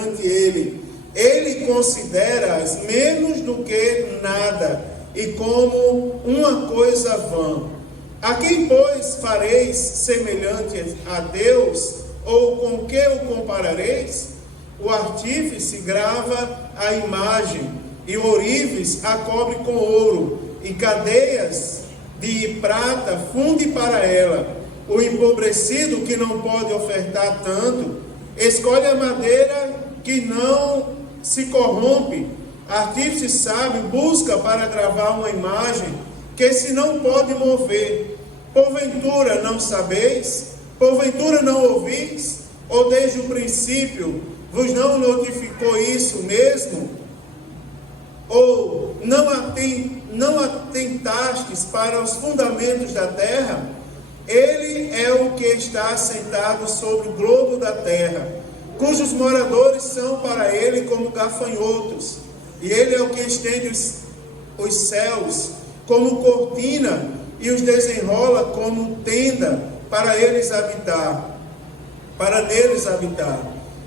perante ele. Ele considera-as menos do que nada, e como uma coisa vã. A quem, pois, fareis semelhante a Deus, ou com que o comparareis? O artífice grava a imagem, e o ourives a cobre com ouro, e cadeias de prata funde para ela. O empobrecido, que não pode ofertar tanto, escolhe a madeira que não se corrompe. Artífice sábio busca para gravar uma imagem que se não pode mover. Porventura não sabeis? Porventura não ouvis? Ou desde o princípio vos não notificou isso mesmo? Ou não atentastes para os fundamentos da terra? Ele é o que está assentado sobre o globo da terra, cujos moradores são para ele como gafanhotos. E ele é o que estende os céus como cortina e os desenrola como tenda para neles habitar.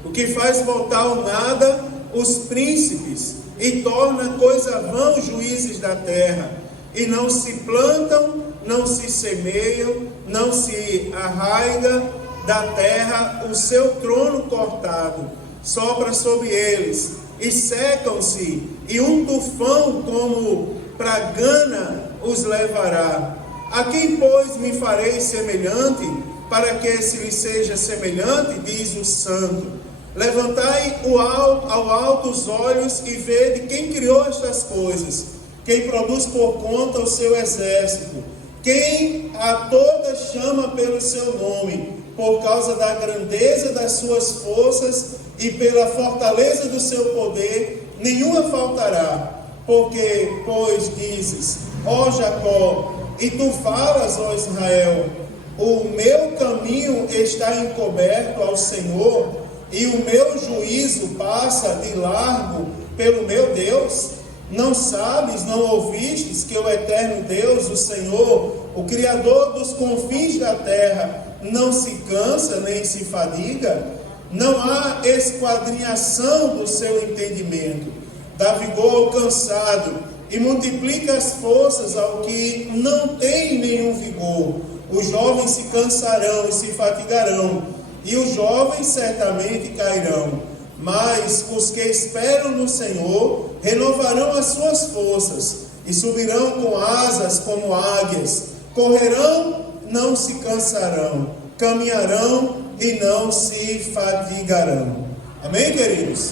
O que faz voltar ao nada os príncipes e torna coisa vã os juízes da terra. E não se plantam, não se semeiam, não se arraiga da terra o seu trono cortado, sopra sobre eles, e secam-se, e um tufão como pragana os levará. A quem, pois, me farei semelhante, para que se lhe seja semelhante, diz o Santo. Levantai ao alto os olhos e vede quem criou estas coisas, quem produz por conta o seu exército, quem a todas chama pelo seu nome, por causa da grandeza das suas forças e pela fortaleza do seu poder, nenhuma faltará. Porque, pois, dizes, ó Jacó, e tu falas, ó Israel, o meu caminho está encoberto ao Senhor, e o meu juízo passa de largo pelo meu Deus? Não sabes, não ouvistes que o eterno Deus, o Senhor, o Criador dos confins da terra, não se cansa nem se fadiga? Não há esquadrinhação do seu entendimento. Dá vigor ao cansado e multiplica as forças ao que não tem nenhum vigor. Os jovens se cansarão e se fatigarão, e os jovens certamente cairão. Mas os que esperam no Senhor renovarão as suas forças e subirão com asas como águias. Correrão, não se cansarão, caminharão e não se fatigarão. Amém, queridos?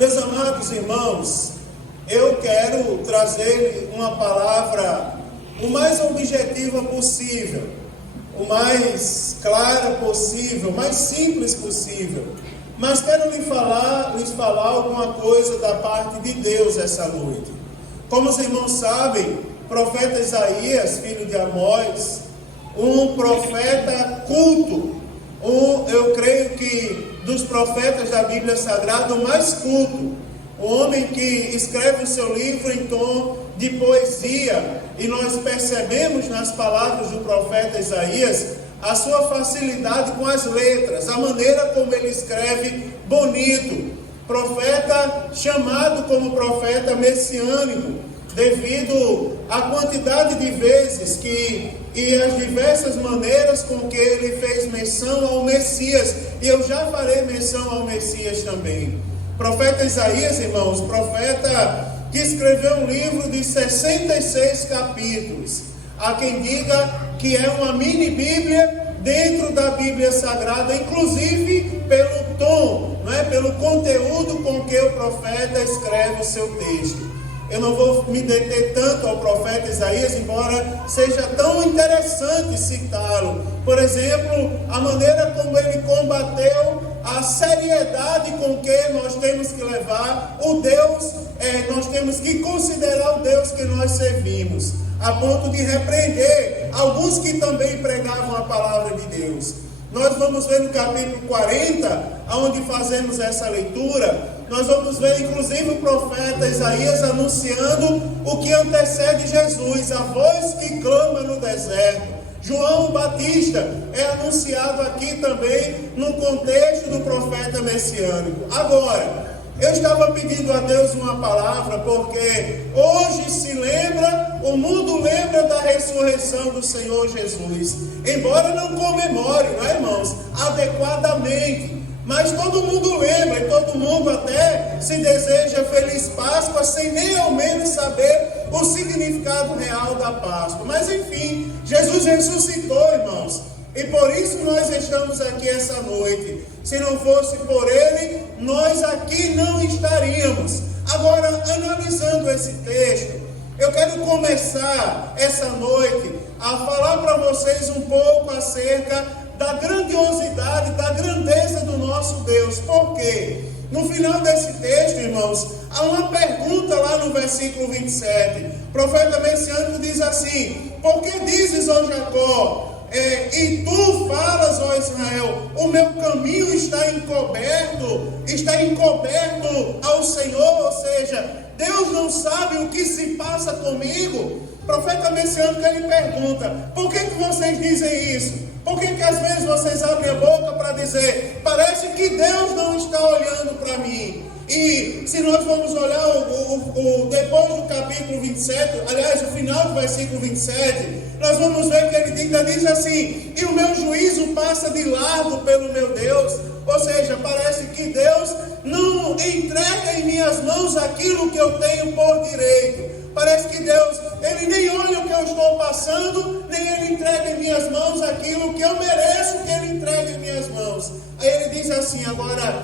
Meus amados irmãos, eu quero trazer uma palavra o mais objetiva possível, o mais clara possível, o mais simples possível. Mas quero lhes falar alguma coisa da parte de Deus essa noite. Como os irmãos sabem, o profeta Isaías, filho de Amós, um profeta culto, eu creio que dos profetas da Bíblia Sagrada, o mais culto, um homem que escreve o seu livro em tom de poesia, e nós percebemos nas palavras do profeta Isaías a sua facilidade com as letras, a maneira como ele escreve bonito. Profeta chamado como profeta messiânico, devido à quantidade de vezes e as diversas maneiras com que ele fez menção ao Messias, e eu já farei menção ao Messias também. Profeta Isaías, irmãos, profeta que escreveu um livro de 66 capítulos. Há quem diga que é uma mini Bíblia dentro da Bíblia Sagrada, inclusive pelo tom, pelo conteúdo com que o profeta escreve o seu texto. Eu não vou me deter tanto ao profeta Isaías, embora seja tão interessante citá-lo. Por exemplo, a maneira como ele combateu a seriedade com que nós temos que levar o Deus, nós temos que considerar o Deus que nós servimos, a ponto de repreender alguns que também pregavam a palavra de Deus. Nós vamos ver no capítulo 40, onde fazemos essa leitura, nós vamos ver inclusive o profeta Isaías anunciando o que antecede Jesus, a voz que clama no deserto. João Batista é anunciado aqui também no contexto do profeta messiânico. Agora, eu estava pedindo a Deus uma palavra, porque hoje se lembra, o mundo lembra da ressurreição do Senhor Jesus. Embora não comemore, não é, irmãos? Adequadamente. Mas todo mundo lembra, e todo mundo até se deseja Feliz Páscoa, sem nem ao menos saber o significado real da Páscoa. Mas enfim, Jesus ressuscitou, irmãos. E por isso nós estamos aqui essa noite. Se não fosse por Ele, nós aqui não estaríamos. Agora, analisando esse texto, eu quero começar essa noite a falar para vocês um pouco acerca da grandiosidade, da grandeza do nosso Deus. Por quê? No final desse texto, irmãos, há uma pergunta lá no versículo 27. O profeta messiânico diz assim: por que dizes, ó Jacó, e tu falas, ó Israel, o meu caminho está encoberto ao Senhor? Ou seja, Deus não sabe o que se passa comigo? O profeta messiânico, ele pergunta: por que vocês dizem isso? Por que às vezes vocês abrem a boca para dizer, parece que Deus não está olhando para mim? E se nós vamos olhar depois do capítulo 27, aliás, o final do versículo 27, nós vamos ver que ele ainda diz assim: e o meu juízo passa de largo pelo meu Deus. Ou seja, parece que Deus não entrega em minhas mãos aquilo que eu tenho por direito. Parece que Deus, Ele nem olha o que eu estou passando, nem Ele entrega em minhas mãos aquilo que eu mereço que Ele entregue em minhas mãos. Aí Ele diz assim: agora,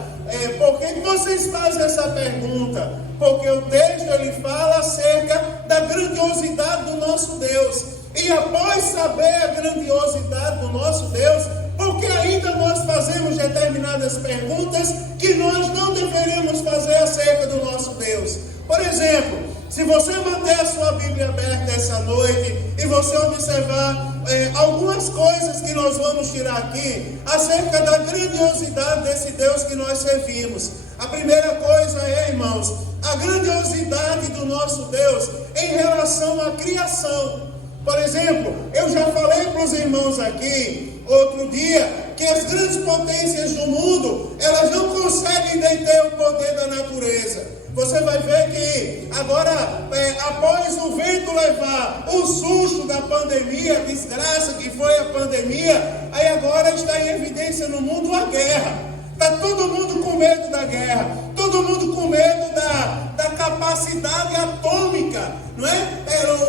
por que vocês fazem essa pergunta? Porque o texto, ele fala acerca da grandiosidade do nosso Deus. E após saber a grandiosidade do nosso Deus, porque ainda nós fazemos determinadas perguntas que nós não deveríamos fazer acerca do nosso Deus. Por exemplo, se você manter a sua Bíblia aberta essa noite e você observar algumas coisas que nós vamos tirar aqui acerca da grandiosidade desse Deus que nós servimos. A primeira coisa é, irmãos, a grandiosidade do nosso Deus em relação à criação. Por exemplo, eu já falei para os irmãos aqui outro dia que as grandes potências do mundo, elas não conseguem deter o poder da natureza. Você vai ver que agora, após o vento levar o susto da pandemia, a desgraça que foi a pandemia, aí agora está em evidência no mundo a guerra. Está todo mundo com medo da guerra, todo mundo com medo da capacidade atômica, não é?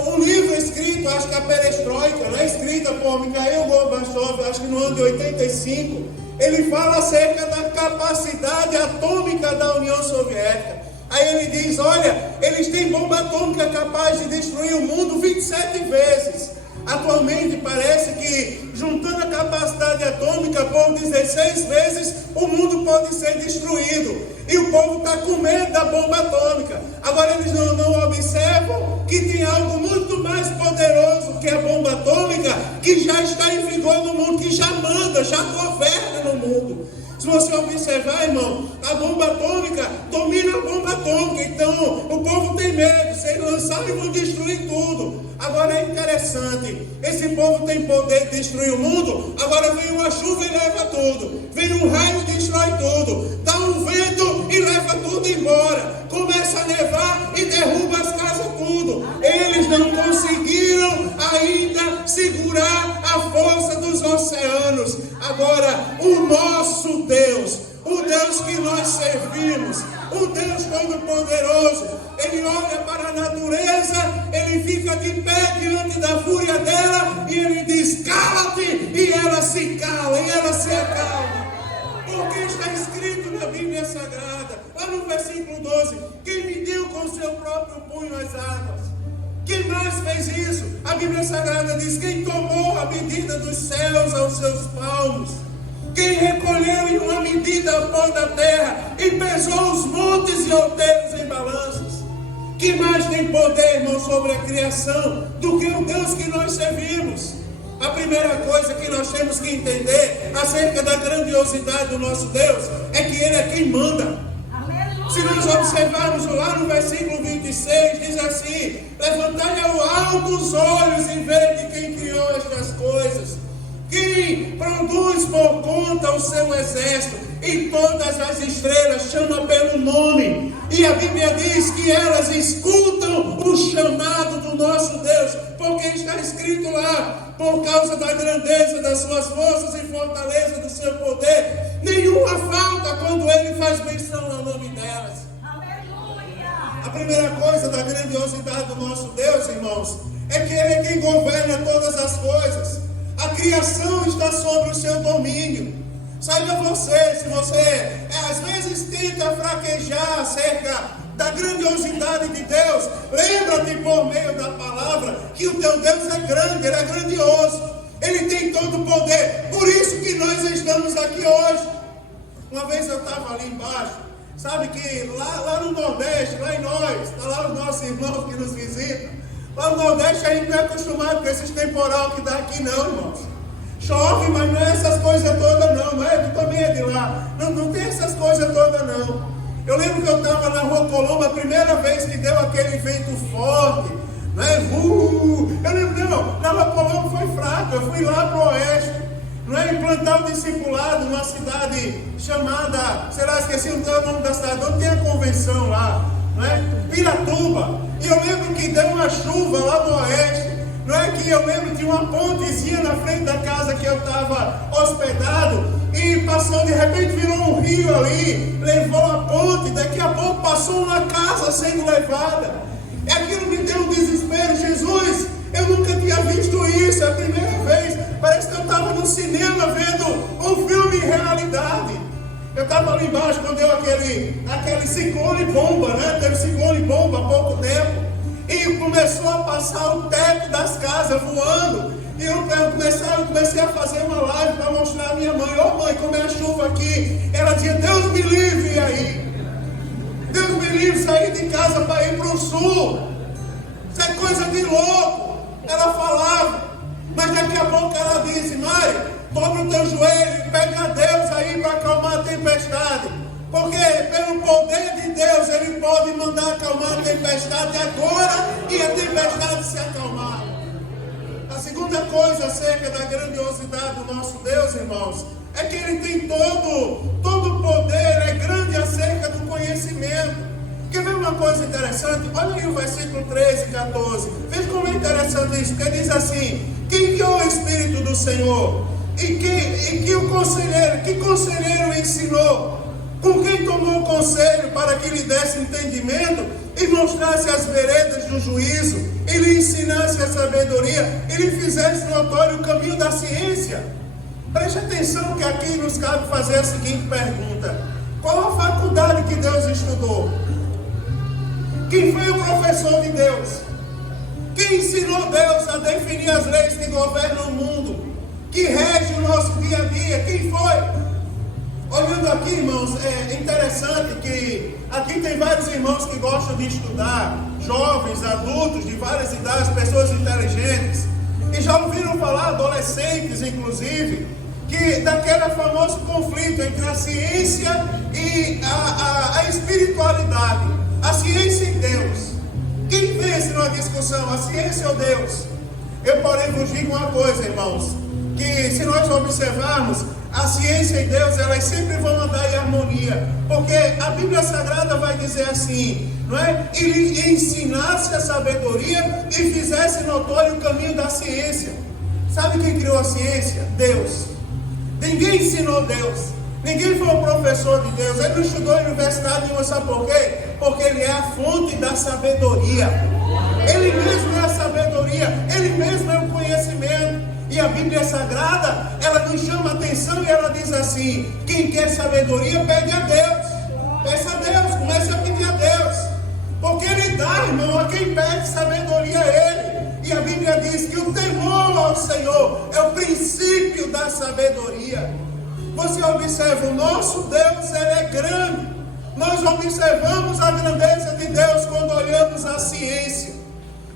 Um livro escrito, acho que a Perestroika, não é? Escrita por Mikhail Gorbachev, acho que no ano de 85, ele fala acerca da capacidade atômica da União Soviética. Aí ele diz: olha, eles têm bomba atômica capaz de destruir o mundo 27 vezes. Atualmente parece que, juntando a capacidade atômica por 16 vezes, o mundo pode ser destruído. E o povo está com medo da bomba atômica. Agora eles não observam que tem algo muito mais poderoso que a bomba atômica, que já está em vigor no mundo, que já manda, já governa no mundo. Se você observar, irmão, a bomba atômica domina a bomba atômica. Então o povo tem medo, se eles lançarem vão destruir tudo. Agora é interessante, esse povo tem poder de destruir o mundo. Agora vem uma chuva e leva tudo, vem um raio e destrói tudo, dá um vento e leva tudo embora, começa a nevar e derruba as casas tudo. Eles não conseguiram ainda segurar a força dos oceanos. Agora o nosso Deus, o Deus que nós servimos, o Deus Todo-Poderoso, Ele olha para a natureza, Ele fica de pé diante da fúria dela e Ele diz: cala-te, e ela se cala, e ela se acalma. Porque está escrito na Bíblia Sagrada, lá no versículo 12: quem mediu com seu próprio punho as águas? Quem mais fez isso? A Bíblia Sagrada diz: quem tomou a medida dos céus aos seus palmos? Quem recolheu em uma medida o pó da terra e pesou os montes e outeiros em balanços? Que mais tem poder, irmão, sobre a criação do que o Deus que nós servimos? A primeira coisa que nós temos que entender acerca da grandiosidade do nosso Deus é que Ele é quem manda. Se nós observarmos lá no versículo 26, diz assim: levantai ao alto os olhos e vede quem criou estas coisas. quem produz por conta o seu exército, e todas as estrelas chamam pelo nome, e a Bíblia diz que elas escutam o chamado do nosso Deus, porque está escrito lá: por causa da grandeza das suas forças e fortaleza do seu poder, nenhuma falta quando ele faz menção ao nome delas. A primeira coisa da grandiosidade do nosso Deus, irmãos, é que Ele é quem governa todas as coisas. A criação está sob o seu domínio. Saiba você, se você às vezes tenta fraquejar acerca da grandiosidade de Deus, lembra-te por meio da palavra que o teu Deus é grande, Ele é grandioso, Ele tem todo o poder. Por isso que nós estamos aqui hoje. Uma vez eu estava ali embaixo. Sabe que lá no Nordeste, lá em nós, está lá os nossos irmãos que nos visitam. Lá no Nordeste a gente não é acostumado com esses temporal que dá aqui não, irmãos. Chove, mas não é essas coisas todas não é? Tu também é de lá. Não tem essas coisas todas não. Eu lembro que eu estava na Rua Colombo, a primeira vez que deu aquele vento forte, né? Eu lembro, não, na Rua Colombo foi fraco, eu fui lá para o oeste. Não é, implantar o discipulado numa cidade chamada, esqueci o nome da cidade, onde tem a convenção lá, não é? Piratuba. E eu lembro que deu uma chuva lá no oeste, não é? Que eu lembro de uma pontezinha na frente da casa que eu estava hospedado, e passou, de repente virou um rio ali, levou a ponte, daqui a pouco passou uma casa sendo levada. E aquilo me deu um desespero. Jesus, eu nunca tinha visto isso, é a primeira vez. Parece que eu estava no cinema vendo um filme em realidade. Eu estava ali embaixo quando deu aquele ciclone bomba, né? Teve ciclone bomba há pouco tempo. E começou a passar o teto das casas voando. E eu comecei a fazer uma live para mostrar a minha mãe. Ô mãe, como é a chuva aqui. Ela dizia: Deus me livre aí. Deus me livre sair de casa para ir para o sul. Isso é coisa de louco. Ela falava. Mas daqui a pouco ela disse: Mari, dobra o teu joelho e pede a Deus aí para acalmar a tempestade. Porque pelo poder de Deus Ele pode mandar acalmar a tempestade agora e a tempestade se acalmar. A segunda coisa acerca da grandiosidade do nosso Deus, irmãos, é que Ele tem todo o poder, é grande acerca do conhecimento. Quer ver uma coisa interessante? Olha aí o versículo 13 e 14. Veja como é interessante isso, porque diz assim: quem guiou o Espírito do Senhor? Que conselheiro ensinou? Com quem tomou conselho para que lhe desse entendimento e mostrasse as veredas do juízo, e lhe ensinasse a sabedoria, e lhe fizesse notório o caminho da ciência? Preste atenção que aqui nos cabe fazer a seguinte pergunta: qual a faculdade que Deus estudou? Quem foi o professor de Deus? Quem ensinou Deus a definir as leis que governam o mundo, que rege o nosso dia a dia? Quem foi? Olhando aqui, irmãos, é interessante que aqui tem vários irmãos que gostam de estudar, jovens, adultos, de várias idades, pessoas inteligentes, e já ouviram falar, adolescentes inclusive, que daquele famoso conflito entre a ciência e a espiritualidade, a ciência e Deus. Quem vence numa discussão, a ciência ou Deus? Eu, porém, vos digo uma coisa, irmãos, que se nós observarmos, a ciência e Deus, elas sempre vão andar em harmonia, porque a Bíblia Sagrada vai dizer assim, não é? E lhe ensinasse a sabedoria e fizesse notório o caminho da ciência. Sabe quem criou a ciência? Deus. Ninguém ensinou Deus. Ninguém foi o professor de Deus. Ele não estudou em universidade nenhuma, sabe por quê? Porque Ele é a fonte da sabedoria. Ele mesmo é a sabedoria. Ele mesmo é o conhecimento. E a Bíblia Sagrada, ela nos chama a atenção e ela diz assim: quem quer sabedoria, pede a Deus. Peça a Deus, comece a pedir a Deus. Porque Ele dá, irmão, a quem pede sabedoria a Ele. E a Bíblia diz que o temor ao Senhor é o princípio da sabedoria. Você observa, o nosso Deus, Ele é grande. Nós observamos a grandeza de Deus quando olhamos a ciência.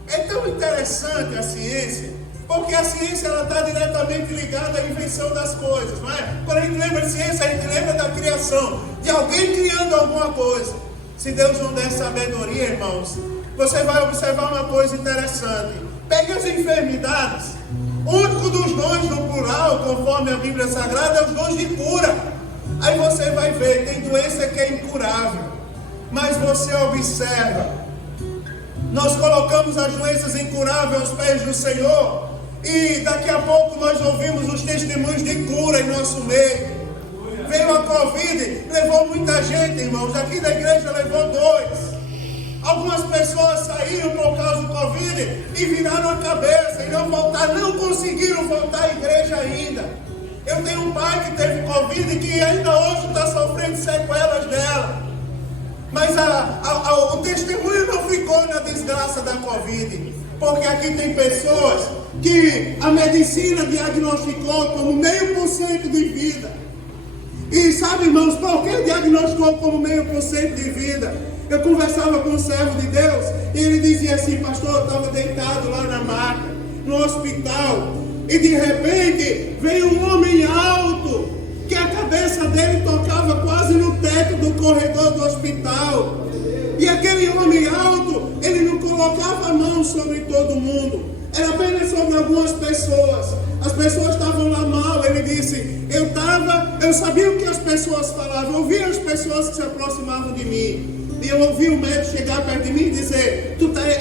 É tão interessante a ciência, porque a ciência ela está diretamente ligada à invenção das coisas, não é? Quando a gente lembra de ciência, a gente lembra da criação, de alguém criando alguma coisa. Se Deus não der sabedoria, irmãos, você vai observar uma coisa interessante. Pegue as enfermidades. O único dos dons no plural, conforme a Bíblia Sagrada, é os dons de cura. Aí você vai ver, tem doença que é incurável. Mas você observa, nós colocamos as doenças incuráveis aos pés do Senhor, e daqui a pouco nós ouvimos os testemunhos de cura em nosso meio. Veio a Covid, levou muita gente, irmãos. Aqui da igreja levou 2. Algumas pessoas saíram por causa do Covid e viraram a cabeça e não conseguiram voltar à igreja ainda. Eu tenho um pai que teve Covid e que ainda hoje está sofrendo sequelas dela. Mas o testemunho não ficou na desgraça da Covid, porque aqui tem pessoas que a medicina diagnosticou como 0,5% de vida. E sabe, irmãos, por que diagnosticou como 0,5% de vida? Eu conversava com um servo de Deus e ele dizia assim: pastor, eu estava deitado lá na maca, no hospital, e de repente veio um homem alto, que a cabeça dele tocava quase no teto do corredor do hospital. E aquele homem alto, ele não colocava a mão sobre todo mundo, era apenas sobre algumas pessoas. As pessoas estavam lá mal. Ele disse: eu sabia o que as pessoas falavam, eu ouvia as pessoas que se aproximavam de mim. E eu ouvi o médico chegar perto de mim e dizer: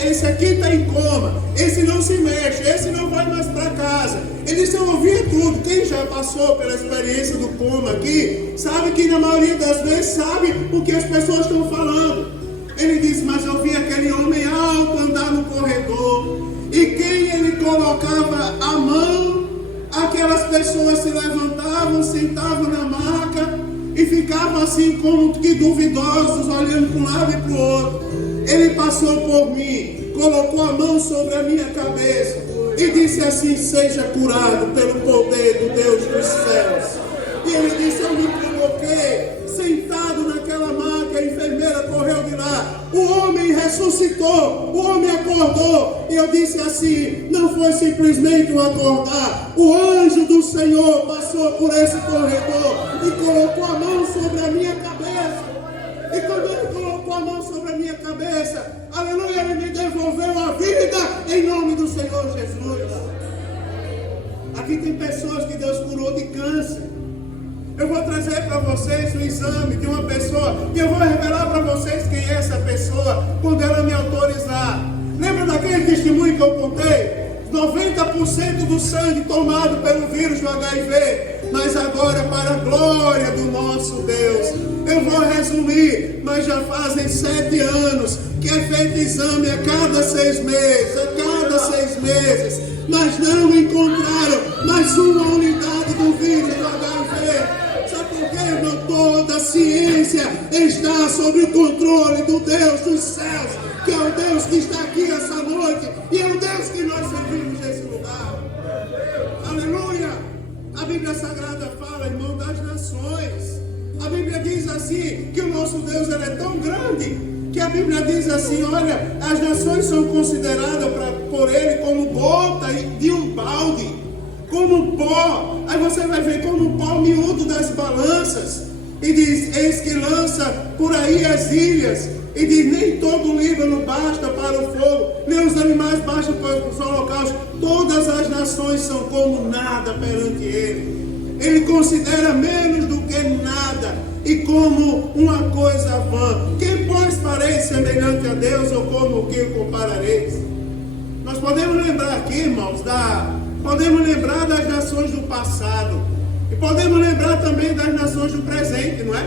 esse aqui está em coma, esse não se mexe, esse não vai mais para casa. Ele disse: eu ouvia tudo. Quem já passou pela experiência do coma aqui, sabe que na maioria das vezes sabe o que as pessoas estão falando. Ele disse: mas eu vi aquele homem alto andar no corredor, e quem ele colocava a mão, aquelas pessoas se levantavam, sentavam na maca e ficavam assim como que duvidosos, olhando para um lado e para o outro. Ele passou por mim, colocou a mão sobre a minha cabeça e disse assim: seja curado pelo poder do Deus dos céus. E ele disse: eu me coloquei sentado naquela maca, a enfermeira correu de lá, o homem ressuscitou, o homem acordou. E eu disse assim: não foi simplesmente um acordar, o anjo do Senhor passou por esse corredor e colocou a mão sobre a minha cabeça. E quando ele colocou a mão sobre a minha cabeça, aleluia, ele me devolveu a vida em nome do Senhor Jesus. Aqui tem pessoas que Deus curou de câncer. Eu vou trazer para vocês o exame de uma pessoa e eu vou revelar para vocês quem é essa pessoa quando ela me autorizar. Lembra daquele testemunho que eu contei? 90% do sangue tomado pelo vírus do HIV. Mas agora, para a glória do nosso Deus, eu vou resumir, mas já fazem 7 anos que é feito exame a cada 6 meses, mas não encontraram mais uma unidade do vírus do HIV. Irmão, toda a ciência está sob o controle do Deus dos céus, que é o Deus que está aqui essa noite, e é o Deus que nós servimos nesse lugar. Aleluia! A Bíblia Sagrada fala, irmão, das nações. A Bíblia diz assim, que o nosso Deus ele é tão grande, que a Bíblia diz assim: olha, as nações são consideradas por ele como gota de um balde, como pó. Aí você vai ver como o pó miúdo das balanças. E diz: eis que lança por aí as ilhas. E diz: nem todo o Líbano basta para o fogo, nem os animais bastam para os holocaustos. Todas as nações são como nada perante ele. Ele considera menos do que nada e como uma coisa vã. Quem, pois, fareis semelhante a Deus, ou como o que o comparareis? Nós podemos lembrar aqui, irmãos, podemos lembrar das nações do passado e podemos lembrar também das nações do presente, não é?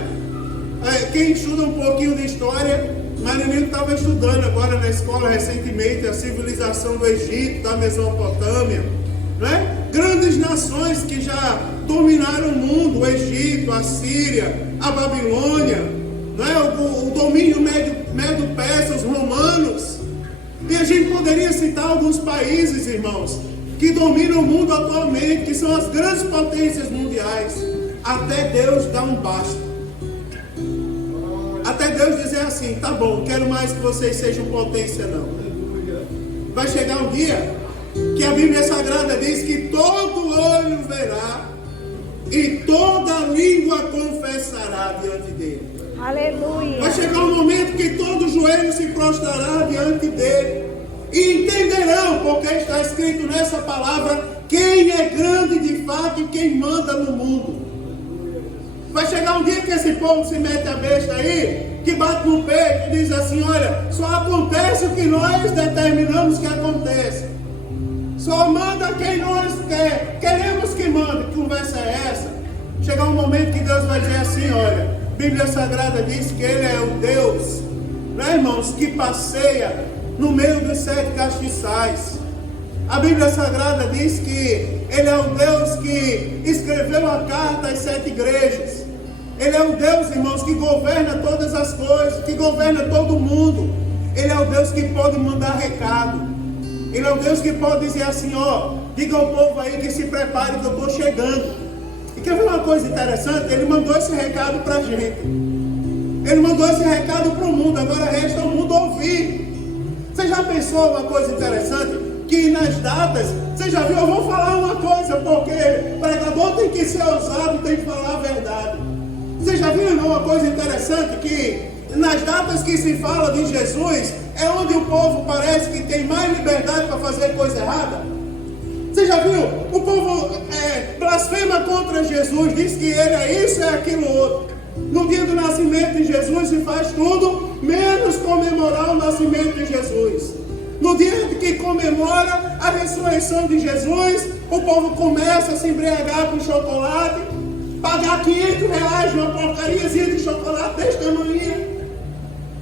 Quem estuda um pouquinho de história, Marinino estava estudando agora na escola recentemente a civilização do Egito, da Mesopotâmia, não é? Grandes nações que já dominaram o mundo: o Egito, a Síria, a Babilônia, não é? O domínio médio-persa, os romanos. E a gente poderia citar alguns países, irmãos, que dominam o mundo atualmente, que são as grandes potências mundiais. Até Deus dar um basta. Até Deus dizer assim: tá bom, quero mais que vocês sejam potência não. Vai chegar um dia que a Bíblia Sagrada diz que todo olho verá e toda língua confessará diante dele. Aleluia. Vai chegar um momento que todo joelho se prostrará diante dele e entenderão, porque está escrito nessa palavra, quem é grande de fato e quem manda no mundo. Vai chegar um dia que esse povo se mete a besta aí, que bate no peito e diz assim: olha, só acontece o que nós determinamos que aconteça. Só manda quem nós queremos que mande. Que conversa é essa? Chegar um momento que Deus vai dizer assim: olha, a Bíblia Sagrada diz que Ele é o Deus, né, irmãos, que passeia no meio dos 7 castiçais. A Bíblia Sagrada diz que Ele é o Deus que escreveu a carta às 7 igrejas. Ele é o Deus, irmãos, que governa todas as coisas, que governa todo mundo. Ele é o Deus que pode mandar recado. Ele é o Deus que pode dizer assim: ó, diga ao povo aí que se prepare que eu estou chegando. E quer ver uma coisa interessante? Ele mandou esse recado para a gente. Ele mandou esse recado para o mundo. Agora resta o mundo ouvir. Você já pensou uma coisa interessante? Que nas datas, você já viu? Eu vou falar uma coisa, porque o pregador tem que ser ousado, tem que falar a verdade. Você já viu, irmão, uma coisa interessante? Que nas datas que se fala de Jesus, é onde o povo parece que tem mais liberdade para fazer coisa errada. Você já viu? O povo blasfema contra Jesus, diz que ele é isso, é aquilo outro. No dia do nascimento de Jesus se faz tudo, menos comemorar o nascimento de Jesus. No dia que comemora a ressurreição de Jesus, o povo começa a se embriagar com chocolate, pagar R$500 numa porcariazinha de chocolate desse tamanho.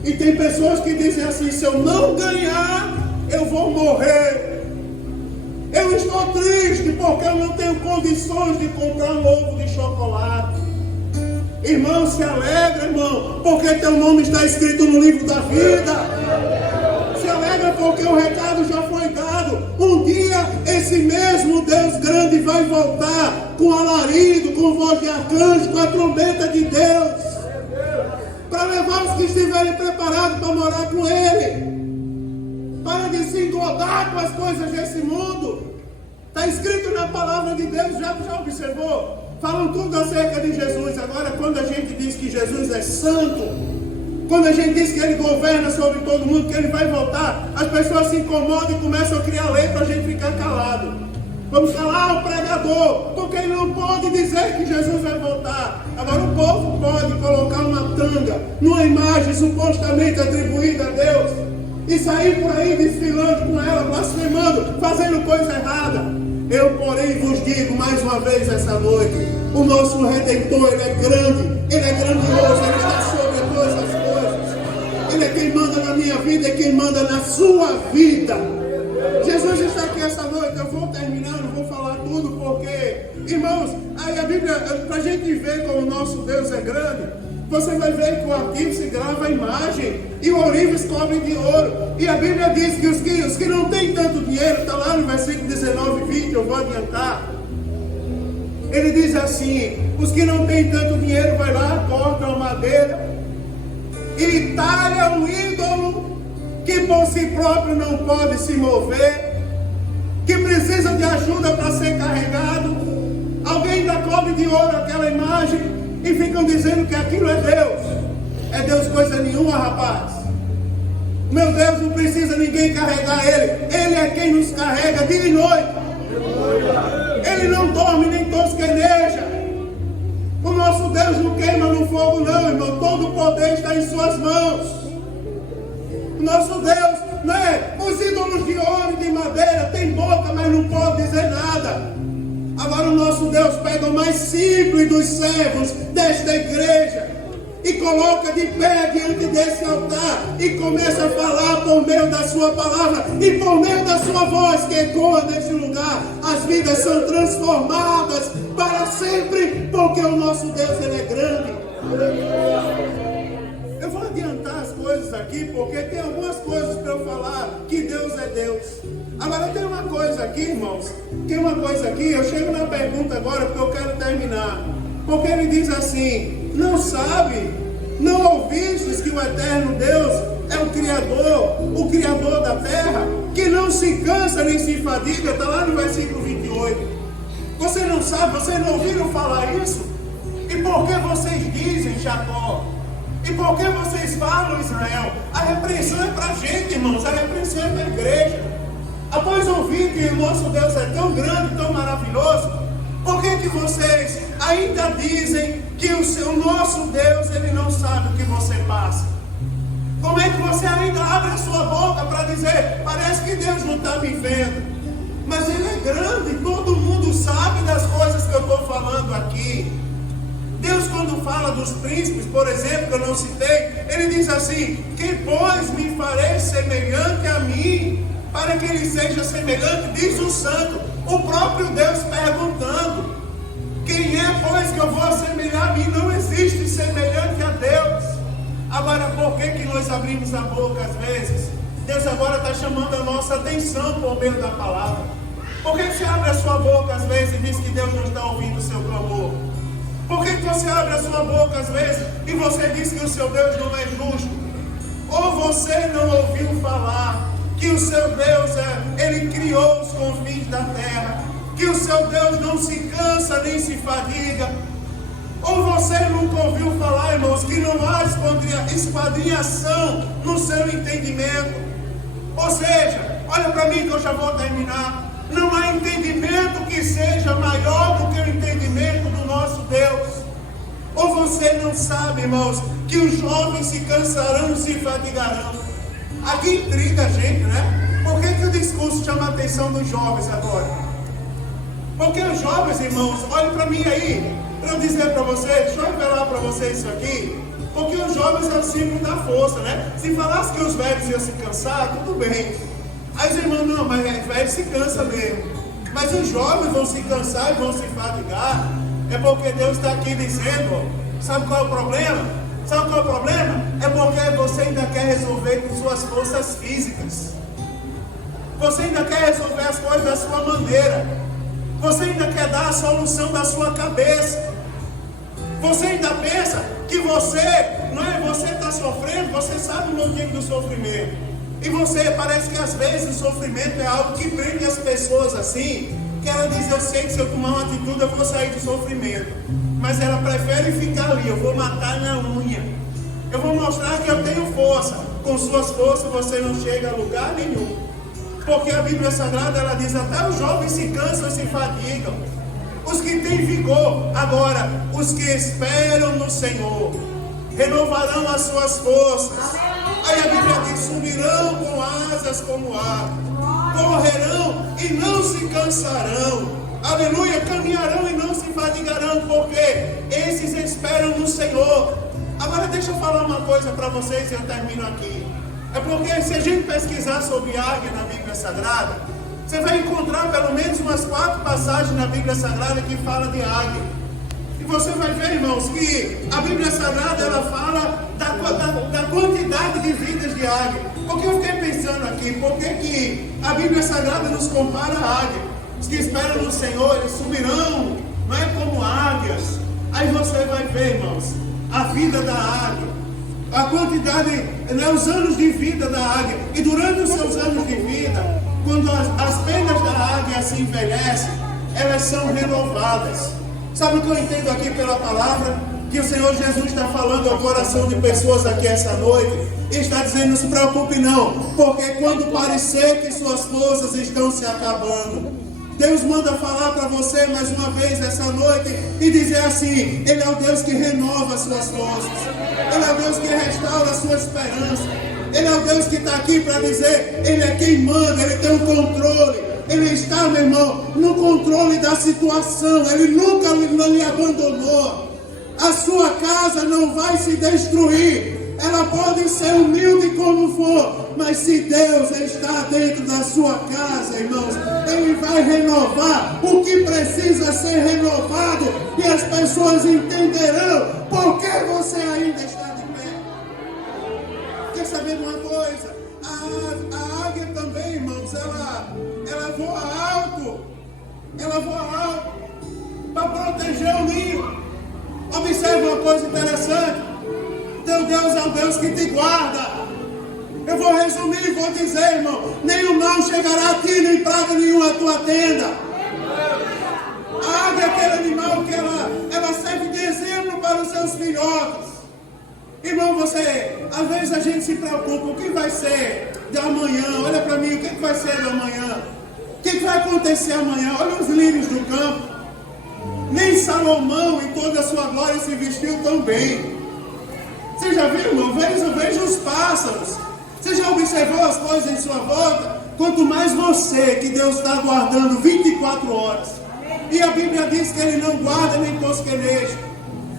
E tem pessoas que dizem assim: se eu não ganhar, eu vou morrer. Eu estou triste porque eu não tenho condições de comprar um ovo de chocolate. Irmão, se alegra, irmão, porque teu nome está escrito no livro da vida. Se alegra porque o recado já foi dado. Um dia esse mesmo Deus grande vai voltar com alarido, com voz de arcanjo, com a trombeta de Deus, para levar os que estiverem preparados para morar com Ele. Para de se engodar com as coisas desse mundo. Está escrito na palavra de Deus, já observou? Falam tudo acerca de Jesus. Agora, quando a gente diz que Jesus é santo, quando a gente diz que Ele governa sobre todo mundo, que Ele vai voltar, as pessoas se incomodam e começam a criar lei para a gente ficar calado. Vamos calar o pregador, porque ele não pode dizer que Jesus vai voltar. Agora o povo pode colocar uma tanga numa imagem supostamente atribuída a Deus e sair por aí desfilando com ela, blasfemando, fazendo coisa errada. Eu, porém, vos digo mais uma vez essa noite: o nosso Redentor, Ele é grande, Ele é grandioso, Ele está sobre todas as coisas. Ele é quem manda na minha vida, é quem manda na sua vida. Jesus está aqui essa noite. Eu vou terminar, não vou falar tudo, porque, irmãos, aí a Bíblia, para a gente ver como o nosso Deus é grande, você vai ver que o artífice grava a imagem e o ourives cobre de ouro. E a Bíblia diz que os que não têm tanto dinheiro, está lá no versículo 19 e 20, eu vou adiantar. Ele diz assim: os que não têm tanto dinheiro, vai lá, cortam a madeira e talha um ídolo que por si próprio não pode se mover, que precisa de ajuda para ser carregado. Alguém ainda cobre de ouro aquela imagem e ficam dizendo que aquilo é Deus. É Deus coisa nenhuma, rapaz. Meu Deus, não precisa ninguém carregar Ele. Ele é quem nos carrega dia e noite. Ele não dorme nem tosqueneja. O nosso Deus não queima no fogo não, irmão. Todo o poder está em suas mãos. O nosso Deus, né? Os ídolos de ouro e de madeira têm boca, mas não pode dizer nada. Agora o nosso Deus pega o mais simples dos servos desta igreja e coloca de pé diante desse altar e começa a falar por meio da sua palavra e por meio da sua voz que ecoa neste lugar. As vidas são transformadas para sempre, porque o nosso Deus, Ele é grande. Eu vou adiantar as coisas aqui, porque tem algumas coisas para eu falar que Deus é Deus. Agora tem uma coisa aqui, irmãos, eu chego na pergunta agora porque eu quero terminar. Porque ele diz assim: não sabe, não ouvistes que o eterno Deus é o Criador da terra, que não se cansa nem se fadiga. Está lá no versículo 28. Você não sabe, vocês não ouviram falar isso? E por que vocês dizem, Jacó? E por que vocês falam, Israel? A repreensão é para a gente, irmãos, a repreensão é para a igreja. Após ouvir que o nosso Deus é tão grande, tão maravilhoso, por que vocês ainda dizem que o nosso Deus, ele não sabe o que você passa? Como é que você ainda abre a sua boca para dizer, parece que Deus não está me vendo? Mas Ele é grande, todo mundo sabe das coisas que eu estou falando aqui. Deus, quando fala dos príncipes, por exemplo, que eu não citei, Ele diz assim, que pois me farei semelhante a mim, para que Ele seja semelhante, diz o santo, o próprio Deus perguntando, quem é, pois, que eu vou assemelhar a mim? Não existe semelhante a Deus. Agora, por que nós abrimos a boca às vezes? Deus agora está chamando a nossa atenção por meio da palavra. Por que você abre a sua boca às vezes e diz que Deus não está ouvindo o seu clamor? Por que você abre a sua boca às vezes e você diz que o seu Deus não é justo? Ou você não ouviu falar que o seu Deus, Ele criou os confins da terra, que o seu Deus não se cansa nem se fadiga? Ou você nunca ouviu falar, irmãos, que não há esquadrinhação no seu entendimento? Ou seja, olha para mim que eu já vou terminar. Não há entendimento que seja maior do que o entendimento do nosso Deus. Ou você não sabe, irmãos, que os jovens se cansarão e se fadigarão? Aqui intriga a gente, né? Por que o discurso chama a atenção dos jovens agora? Porque os jovens, irmãos, olhem para mim aí, para eu dizer para vocês, deixa eu revelar para vocês isso aqui, porque os jovens é o símbolo da força, né? Se falasse que os velhos iam se cansar, tudo bem. Aí os irmãos, não, mas velho se cansa mesmo. Mas os jovens vão se cansar e vão se fadigar, é porque Deus está aqui dizendo, sabe qual é o problema? Sabe qual é o problema? É porque você ainda quer resolver com suas forças físicas. Você ainda quer resolver as coisas da sua maneira. Você ainda quer dar a solução da sua cabeça. Você ainda pensa que você está sofrendo, você sabe o motivo do sofrimento. E você, parece que às vezes o sofrimento é algo que prende as pessoas assim, que ela diz, eu sei que se eu tomar uma atitude eu vou sair do sofrimento. Mas ela prefere ficar ali, eu vou matar na unha. Eu vou mostrar que eu tenho força. Com suas forças você não chega a lugar nenhum. Porque a Bíblia Sagrada, ela diz, até os jovens se cansam e se fadigam. Os que têm vigor, agora, os que esperam no Senhor, renovarão as suas forças. Aí a Bíblia diz, subirão com asas como ar, correrão e não se cansarão. Aleluia, caminharão e não se fadigarão, porque esses esperam no Senhor. Agora deixa eu falar uma coisa para vocês e eu termino aqui. É porque se a gente pesquisar sobre águia na Bíblia Sagrada, você vai encontrar pelo menos umas 4 passagens na Bíblia Sagrada que fala de águia. E você vai ver, irmãos, que a Bíblia Sagrada, ela fala da quantidade de vidas de águia. Porque eu fiquei pensando aqui, por que a Bíblia Sagrada nos compara a águia? Os que esperam no Senhor, eles subirão, não é como águias. Aí você vai ver, irmãos, a vida da águia, a quantidade, né, os anos de vida da águia. E durante os seus anos de vida, quando as penas da águia se envelhecem, elas são renovadas. Sabe o que eu entendo aqui pela palavra? Que o Senhor Jesus está falando ao coração de pessoas aqui essa noite. E está dizendo, não se preocupe não, porque quando parecer que suas forças estão se acabando, Deus manda falar para você mais uma vez essa noite e dizer assim, Ele é o Deus que renova as suas forças. Ele é o Deus que restaura a sua esperança. Ele é o Deus que está aqui para dizer, Ele é quem manda, Ele tem o controle. Ele está, meu irmão, no controle da situação. Ele nunca lhe abandonou. A sua casa não vai se destruir. Ela pode ser humilde como for, mas se Deus está dentro da sua casa, irmãos, Ele vai renovar o que precisa ser renovado, e as pessoas entenderão por que você ainda está de pé. Quer saber de uma coisa? A águia também, irmãos, ela voa alto. Ela voa alto para proteger o ninho. Observe uma coisa interessante. Teu Deus é o Deus que te guarda. Eu vou resumir e vou dizer, irmão, nenhum mal chegará a ti, nem praga nenhuma à tua tenda. A águia é aquele animal que ela serve de exemplo para os seus filhotes. Irmão, às vezes a gente se preocupa, o que vai ser de amanhã. Olha para mim, o que vai ser amanhã? O que vai acontecer amanhã? Olha os lírios do campo. Nem Salomão, em toda a sua glória, se vestiu tão bem. Você já viu, irmão? Veja os pássaros. Você já observou as coisas em sua volta? Quanto mais você, que Deus está guardando 24 horas. E a Bíblia diz que Ele não guarda nem tosqueneja.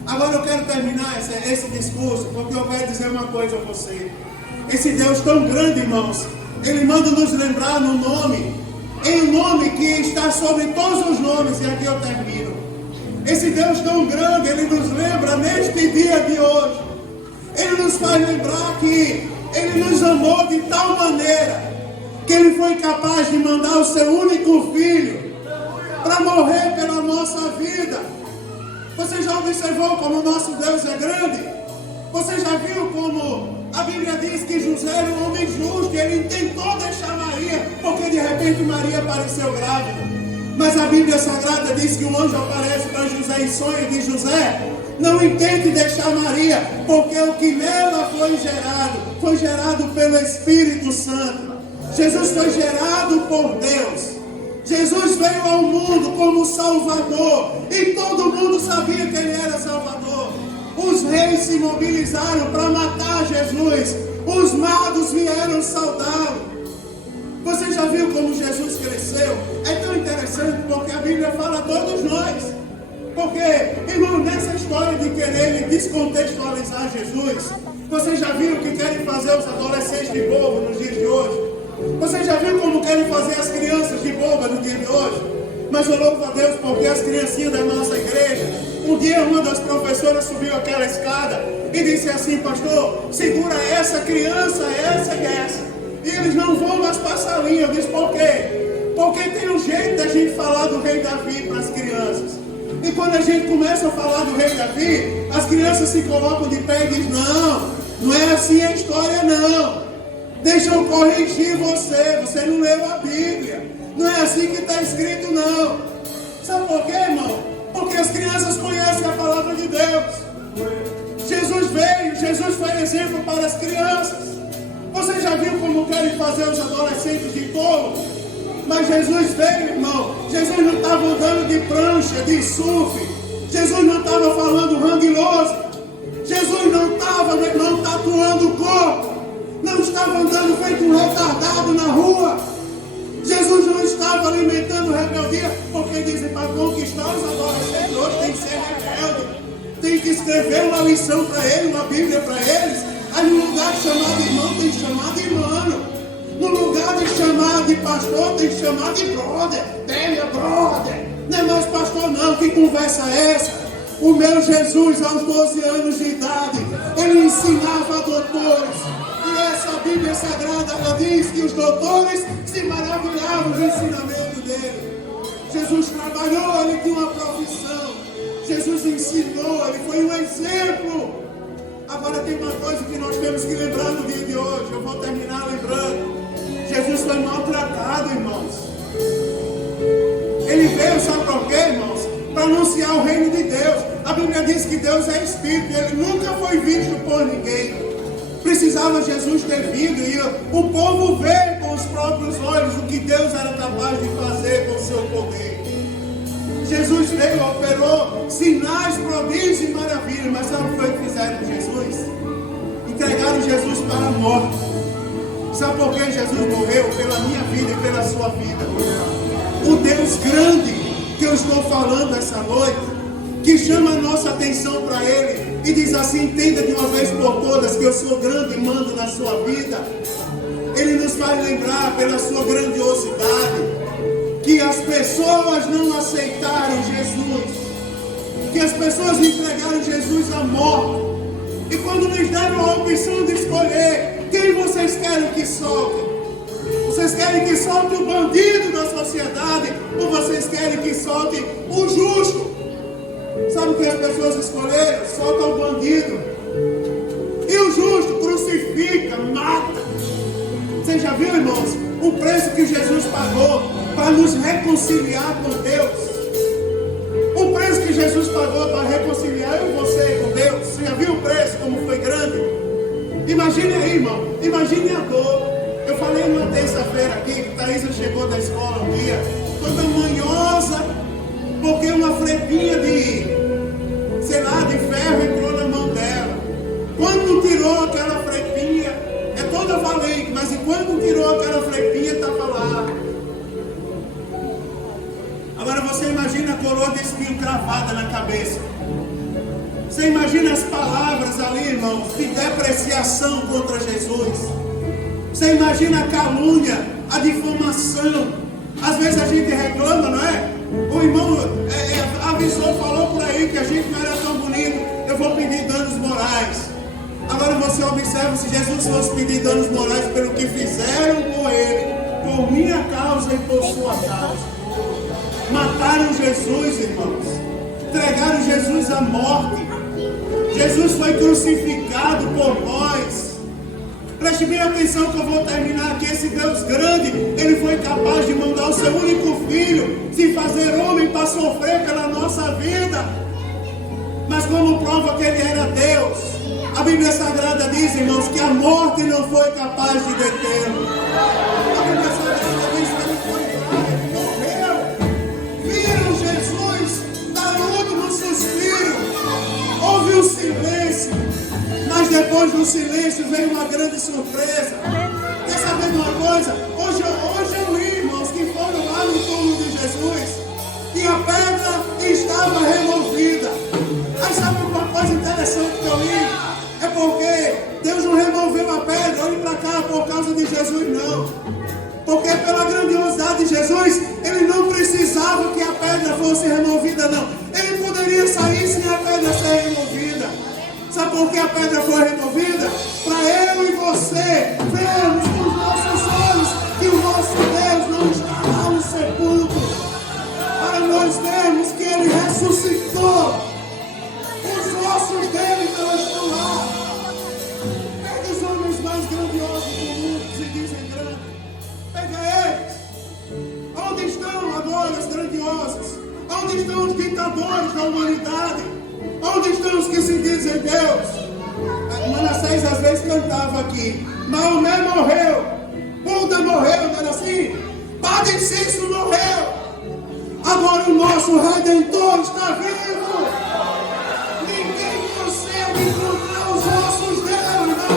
Agora eu quero terminar esse discurso, porque eu quero dizer uma coisa a você. Esse Deus tão grande, irmãos, Ele manda nos lembrar no nome, em um nome que está sobre todos os nomes, e aqui eu termino. Esse Deus tão grande, Ele nos lembra neste dia de hoje. Ele nos faz lembrar que Ele nos amou de tal maneira que Ele foi capaz de mandar o seu único filho para morrer pela nossa vida. Você já observou como o nosso Deus é grande? Você já viu como a Bíblia diz que José era um homem justo e ele tentou deixar Maria, porque de repente Maria apareceu grávida. Mas a Bíblia Sagrada diz que o anjo aparece para José em sonho e diz: José, não intente deixar Maria, porque o que nela foi gerado pelo Espírito Santo. Jesus foi gerado por Deus. Jesus veio ao mundo como Salvador, e todo mundo sabia que Ele era Salvador. Os reis se mobilizaram para matar Jesus, os magos vieram saudá-lo. Você já viu como Jesus cresceu? É tão interessante porque a Bíblia fala a todos nós. Porque, irmão, nessa história de querer descontextualizar Jesus, você já viu o que querem fazer os adolescentes de bobo nos dias de hoje? Você já viu como querem fazer as crianças de boba no dia de hoje? Mas eu louvo a Deus porque as criancinhas da nossa igreja, um dia uma das professoras subiu aquela escada e disse assim: pastor, segura essa criança, essa e essa. E eles não vão mais passar a linha. Eu disse: por quê? Porque tem um jeito da gente falar do rei Davi para as crianças. E quando a gente começa a falar do rei Davi, as crianças se colocam de pé e dizem: não é assim a história não. Deixa eu corrigir você não leu a Bíblia. Não é assim que está escrito não. Sabe por quê, irmão? Porque as crianças conhecem a palavra de Deus. Jesus foi exemplo para as crianças. Você já viu como querem fazer os adolescentes de tolo? Mas Jesus veio, irmão. Jesus não estava andando de prancha, de surf. Jesus não estava falando ranguiloso. Jesus não estava, meu irmão, tatuando o corpo. Não estava andando feito um retardado na rua. Jesus não estava alimentando rebeldia, porque dizem para conquistar os adolescentes hoje tem que ser rebelde. Tem que escrever uma lição para eles, uma Bíblia para eles. Aí no lugar de chamar de irmão, tem que chamar de irmão. No lugar de chamar de pastor, tem que chamar de brother. Tenha brother. Não é mais pastor não, que conversa é essa? O meu Jesus, aos 12 anos de idade, ele ensinava a doutores. E essa Bíblia Sagrada, ela diz que os doutores se maravilhavam do ensinamento dele. Jesus trabalhou, ele tinha uma profissão. Jesus ensinou, ele foi um exemplo. Agora tem uma coisa que nós temos que lembrar no dia de hoje. Eu vou terminar lembrando. Jesus foi maltratado, irmãos. Ele veio, sabe por quê, irmãos? Para anunciar o reino de Deus. A Bíblia diz que Deus é Espírito. Ele nunca foi visto por ninguém. Precisava Jesus ter vindo e o povo vê com os próprios olhos o que Deus era capaz de fazer com o seu poder. Jesus veio, operou sinais, prodígios e maravilhas. Mas sabe o que foi que fizeram com Jesus? Entregaram Jesus para a morte. Sabe por que Jesus morreu? Pela minha vida e pela sua vida. O Deus grande que eu estou falando essa noite, que chama a nossa atenção para Ele e diz assim: entenda de uma vez por todas que eu sou grande e mando na sua vida. Ele nos faz lembrar pela sua grandiosidade que as pessoas não aceitaram Jesus, que as pessoas entregaram Jesus à morte. E quando nos deram a opção de escolher, quem vocês querem que solte? Vocês querem que solte o bandido da sociedade ou vocês querem que solte o justo? Sabe o que as pessoas escolheram? Solta o bandido. E o justo crucifica, mata. Você já viu, irmãos, o preço que Jesus pagou para nos reconciliar com Deus? O preço que Jesus pagou para reconciliar eu e você com Deus. Você já viu o preço, como foi grande? Imagine aí, irmão. Imagine a dor. Eu falo numa terça-feira aqui, que Thaisa chegou da escola um dia, toda manhosa, porque uma frepinha de ferro entrou na mão dela. Quando tirou aquela frepinha, é toda valente, mas enquanto tirou aquela frepinha, estava lá. Agora você imagina a coroa de espinho cravada na cabeça. Você imagina as palavras ali, irmãos, de depreciação contra Jesus. Você imagina a calúnia, a difamação. Às vezes a gente reclama, não é? O irmão avisou, falou por aí que a gente não era tão bonito. Eu vou pedir danos morais. Agora você observa, se Jesus fosse pedir danos morais pelo que fizeram com ele, por minha causa e por sua causa. Mataram Jesus, irmãos. Entregaram Jesus à morte. Jesus foi crucificado por nós. Preste bem atenção que eu vou terminar aqui. Esse Deus grande, Ele foi capaz de mandar o seu único filho se fazer homem para sofrer pela nossa vida. Mas como prova que Ele era Deus, a Bíblia Sagrada diz, irmãos, que a morte não foi capaz de detê-lo. A Bíblia Sagrada diz que Ele foi morreu. Viram Jesus dar o último suspiro. Houve um silêncio, mas depois do silêncio veio uma grande surpresa. Quer saber de uma coisa? Hoje eu li, irmãos, que foram lá no túmulo de Jesus e a pedra estava removida. Aí sabe uma coisa interessante que eu li? É porque Deus não removeu a pedra, olhe para cá, por causa de Jesus, não. Porque pela grandiosidade de Jesus, Ele não precisava que a pedra fosse removida, não. Ele poderia sair sem a pedra ser removida. Sabe por que a pedra foi removida? Para eu e você vermos com os nossos olhos que o nosso Deus não está lá no sepulcro. Para nós vermos que Ele ressuscitou. Os ossos dele não estão lá. Pega os homens mais grandiosos do mundo, se dizem grandes. Pega eles. Onde estão agora os grandiosos? Onde estão os ditadores da humanidade? Onde estão os que se dizem Deus? Manassés às vezes cantava aqui. Maomé morreu. Buda morreu, não era assim? Padre Cícero morreu. Agora o nosso Redentor está vivo. Ninguém consegue encontrar os ossos dele, não.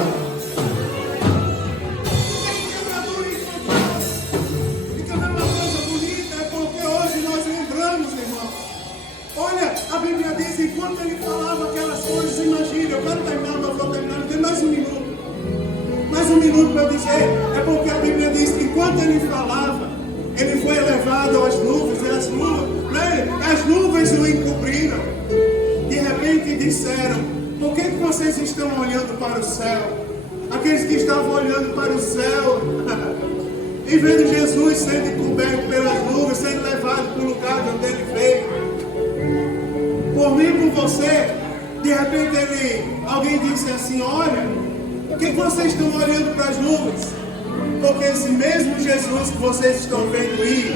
Ninguém quebradura encontrar. E também uma coisa bonita é porque hoje nós lembramos, irmão. Olha, a Bíblia diz, enquanto ele falava aquelas coisas, imagina, eu quero terminar, mas eu vou terminar, tem mais um minuto. Mais um minuto para eu dizer, é porque a Bíblia diz que enquanto ele falava, ele foi elevado às nuvens, e as nuvens o encobriram. De repente disseram, por que vocês estão olhando para o céu? Aqueles que estavam olhando para o céu, e vendo Jesus sendo coberto pelas nuvens, sendo levado para o lugar de onde ele veio. Por mim, por você, de repente alguém disse assim, olha, por que vocês estão olhando para as nuvens? Porque esse mesmo Jesus que vocês estão vendo ir,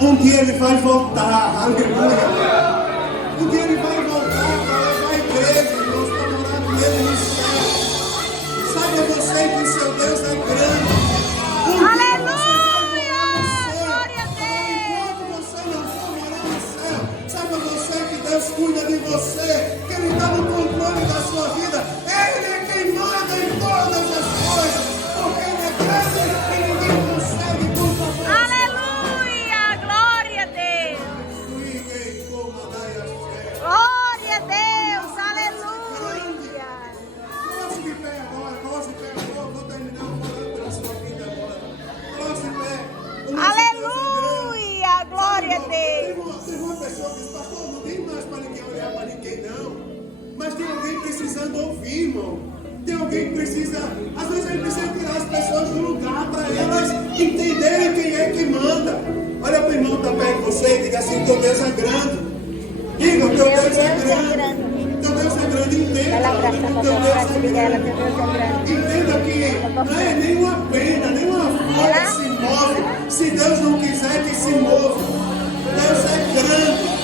um dia ele vai voltar, aleluia. Um dia ele vai voltar para levar a igreja, irmãos, para morar com ele no céu. Saiba você que o seu Deus é grande. Aleluia! Glória a Deus! Enquanto você não for morar no céu, saiba você que Deus cuida de você, que Ele está no controle da sua vida. Ele é quem manda em todas as coisas, porque Ele é grande e ninguém consegue, por favor. Aleluia! Glória a Deus! Glória a Deus! Aleluia! Coloque de pé agora, coloque de pé agora, vou terminar falando pela sua vida agora. Coloque de pé. O nosso Deus é grande. Aleluia! Glória a Deus! Tem uma pessoa que diz, pastor, não tem mais para ninguém olhar para ninguém, não. Mas tem alguém precisando ouvir, irmão. Tem alguém que precisa, às vezes a gente precisa tirar as pessoas do lugar para elas entenderem quem é que manda. Olha para o irmão que está perto de você e diga assim, teu Deus é grande. Diga, teu Deus é grande. Teu Deus é grande, entenda. Teu Deus é grande. Entenda que não é nenhuma pena, nenhuma flor que se move. Se Deus não quiser que se mova. Deus é grande.